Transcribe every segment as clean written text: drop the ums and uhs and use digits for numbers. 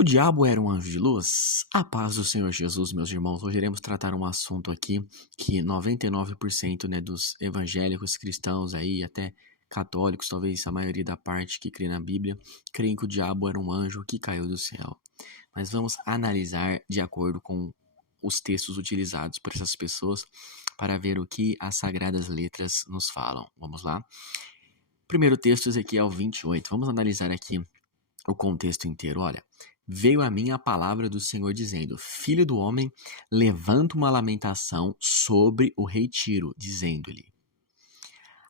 O diabo era um anjo de luz? A paz do Senhor Jesus, meus irmãos. Hoje iremos tratar um assunto aqui que 99%, né, dos evangélicos cristãos aí, até católicos, talvez a maioria da parte que crê na Bíblia, creem que o diabo era um anjo que caiu do céu. Mas vamos analisar de acordo com os textos utilizados por essas pessoas para ver o que as sagradas letras nos falam. Vamos lá? Primeiro texto, Ezequiel 28. Vamos analisar aqui o contexto inteiro. Olha, veio a mim a palavra do Senhor dizendo: Filho do homem, levanta uma lamentação sobre o rei Tiro, dizendo-lhe.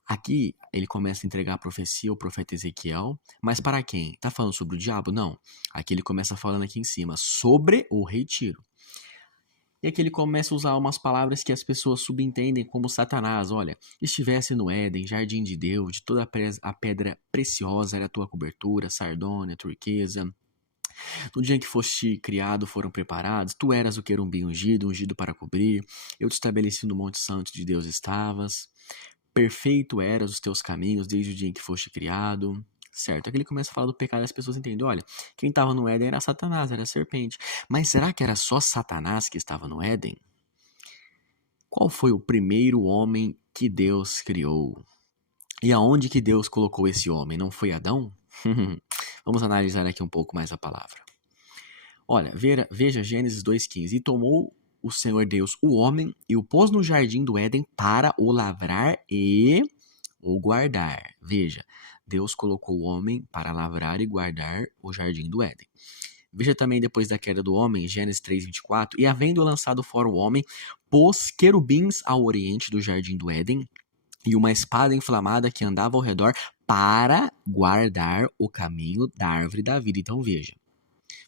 Aqui ele começa a entregar a profecia ao profeta Ezequiel, mas para quem? Está falando sobre o diabo? Não. Aqui ele começa falando aqui em cima, sobre o rei Tiro. E aqui ele começa a usar umas palavras que as pessoas subentendem como Satanás. Olha, estivesse no Éden, jardim de Deus, de toda a pedra preciosa era a tua cobertura, sardônia, turquesa. No dia em que foste criado foram preparados, tu eras o querubim ungido, ungido para cobrir. Eu te estabeleci no monte santo de Deus estavas. Perfeito eras os teus caminhos desde o dia em que foste criado. Certo, aqui ele começa a falar do pecado e as pessoas entendem. Olha, quem estava no Éden era Satanás, era a serpente. Mas será que era só Satanás que estava no Éden? Qual foi o primeiro homem que Deus criou? E aonde que Deus colocou esse homem? Não foi Adão? Vamos analisar aqui um pouco mais a palavra. Olha, veja Gênesis 2,15. E tomou o Senhor Deus o homem e o pôs no jardim do Éden para o lavrar e o guardar. Veja, Deus colocou o homem para lavrar e guardar o jardim do Éden. Veja também depois da queda do homem, Gênesis 3,24. E havendo lançado fora o homem, pôs querubins ao oriente do jardim do Éden e uma espada inflamada que andava ao redor para guardar o caminho da árvore da vida. Então veja,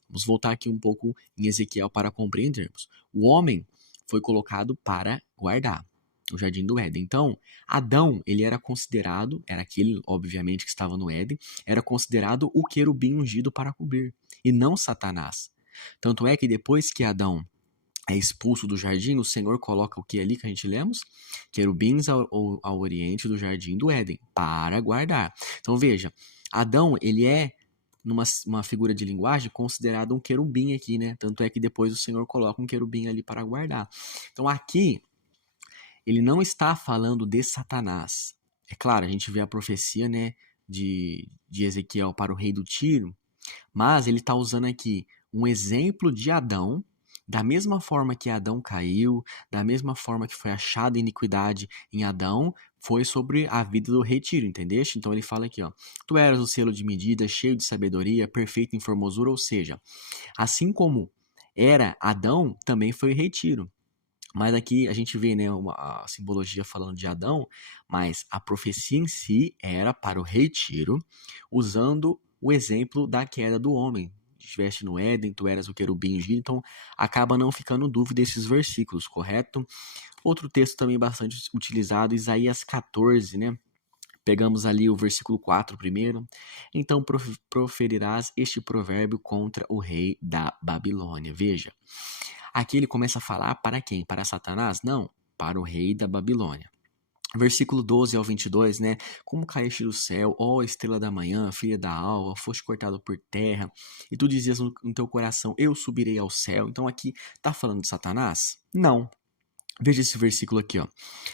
vamos voltar aqui um pouco em Ezequiel para compreendermos. O homem foi colocado para guardar o jardim do Éden. Então, Adão, ele era considerado, era aquele, obviamente, que estava no Éden, era considerado o querubim ungido para cobrir, e não Satanás. Tanto é que depois que Adão é expulso do jardim, o Senhor coloca o que ali que a gente lemos? Querubins ao oriente do jardim do Éden, para guardar. Então veja, Adão, ele é, numa figura de linguagem, considerado um querubim aqui, né? Tanto é que depois o Senhor coloca um querubim ali para guardar. Então aqui, ele não está falando de Satanás. É claro, a gente vê a profecia, né, de Ezequiel para o rei do Tiro, mas ele está usando aqui um exemplo de Adão, da mesma forma que Adão caiu, da mesma forma que foi achada iniquidade em Adão, foi sobre a vida do rei Tiro, entendeste? Então ele fala aqui, ó, tu eras o selo de medida, cheio de sabedoria, perfeito em formosura, ou seja, assim como era Adão, também foi o rei Tiro. Mas aqui a gente vê, né, a simbologia falando de Adão, mas a profecia em si era para o rei Tiro, usando o exemplo da queda do homem. Estiveste no Éden, tu eras o querubim ungido, então acaba não ficando dúvida esses versículos, correto? Outro texto também bastante utilizado, Isaías 14, né? Pegamos ali o versículo 4 primeiro. Então proferirás este provérbio contra o rei da Babilônia. Veja, aqui ele começa a falar para quem? Para Satanás? Não, para o rei da Babilônia. Versículo 12 ao 22, né? Como caíste do céu, ó estrela da manhã, filha da alva, foste cortado por terra, e tu dizias no teu coração, eu subirei ao céu. Então aqui, tá falando de Satanás? Não. Veja esse versículo aqui, ó.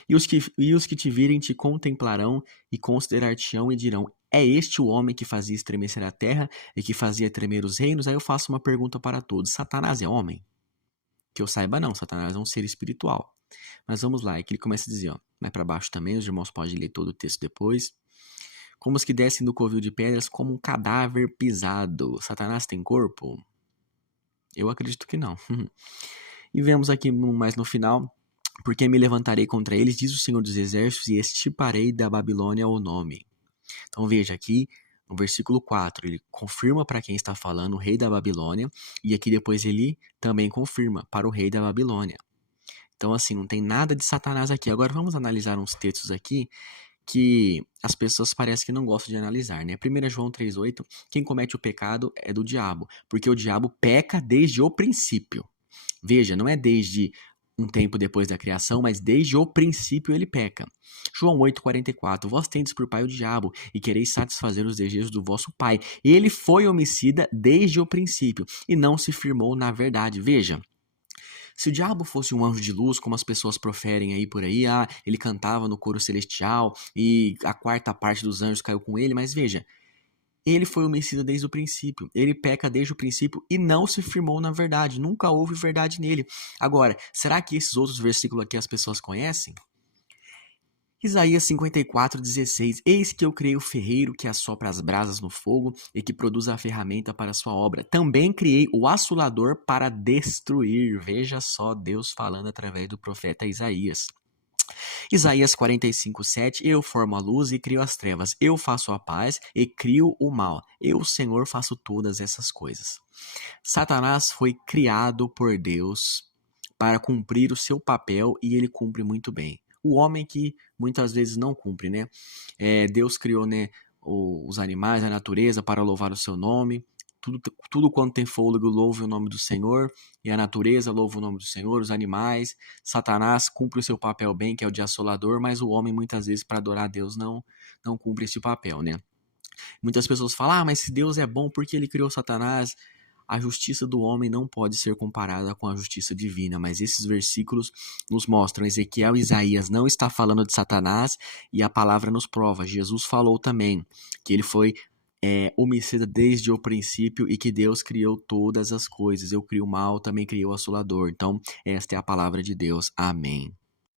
E os que te virem te contemplarão e considerar-te-ão e dirão, é este o homem que fazia estremecer a terra e que fazia tremer os reinos? Aí eu faço uma pergunta para todos, Satanás é homem? Que eu saiba não, Satanás é um ser espiritual. Mas vamos lá, é que ele começa a dizer, ó, mais para baixo também, os irmãos podem ler todo o texto depois. Como os que descem do covil de pedras como um cadáver pisado. Satanás tem corpo? Eu acredito que não. E vemos aqui mais no final, porque me levantarei contra eles, diz o Senhor dos Exércitos, e extirparei da Babilônia o nome. Então veja aqui, no versículo 4, ele confirma para quem está falando, o rei da Babilônia, e aqui depois ele também confirma para o rei da Babilônia. Então assim, não tem nada de Satanás aqui. Agora vamos analisar uns textos aqui que as pessoas parecem que não gostam de analisar, né? 1 João 3,8, quem comete o pecado é do diabo, porque o diabo peca desde o princípio. Veja, não é desde um tempo depois da criação, mas desde o princípio ele peca. João 8,44. Vós tendes por pai o diabo, e quereis satisfazer os desejos do vosso pai. Ele foi homicida desde o princípio, e não se firmou na verdade. Veja, se o diabo fosse um anjo de luz, como as pessoas proferem aí por aí, ele cantava no coro celestial, e a quarta parte dos anjos caiu com ele, mas veja, ele foi homicida desde o princípio. Ele peca desde o princípio e não se firmou na verdade. Nunca houve verdade nele. Agora, será que esses outros versículos aqui as pessoas conhecem? Isaías 54:16. Eis que eu criei o ferreiro que assopra as brasas no fogo e que produz a ferramenta para a sua obra. Também criei o assolador para destruir. Veja só Deus falando através do profeta Isaías. Isaías 45:7. Eu formo a luz e crio as trevas. Eu faço a paz e crio o mal. Eu, Senhor, faço todas essas coisas. Satanás foi criado por Deus para cumprir o seu papel e ele cumpre muito bem. O homem que muitas vezes não cumpre, né? Deus criou, né, os animais, a natureza para louvar o seu nome. Tudo quanto tem fôlego louve o nome do Senhor, e a natureza louva o nome do Senhor, os animais. Satanás cumpre o seu papel bem, que é o de assolador, mas o homem muitas vezes para adorar a Deus não cumpre esse papel, né? Muitas pessoas falam, mas se Deus é bom, por que ele criou Satanás? A justiça do homem não pode ser comparada com a justiça divina, mas esses versículos nos mostram, Ezequiel e Isaías não está falando de Satanás, e a palavra nos prova, Jesus falou também, que ele foi homicida desde o princípio e que Deus criou todas as coisas. Eu crio o mal, também criou o assolador. Então, esta é a palavra de Deus. Amém.